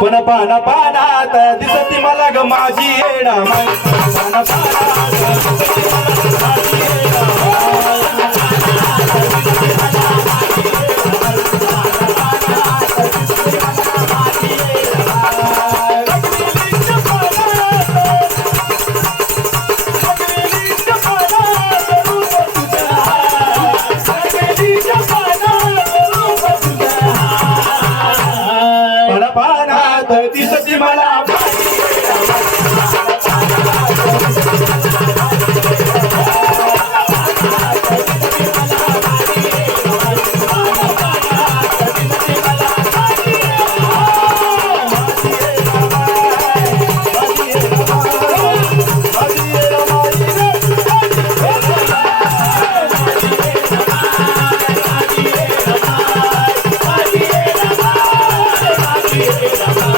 पण पाना पानात दिसती मला ग माझी येडा पाना पानात धरतीच मला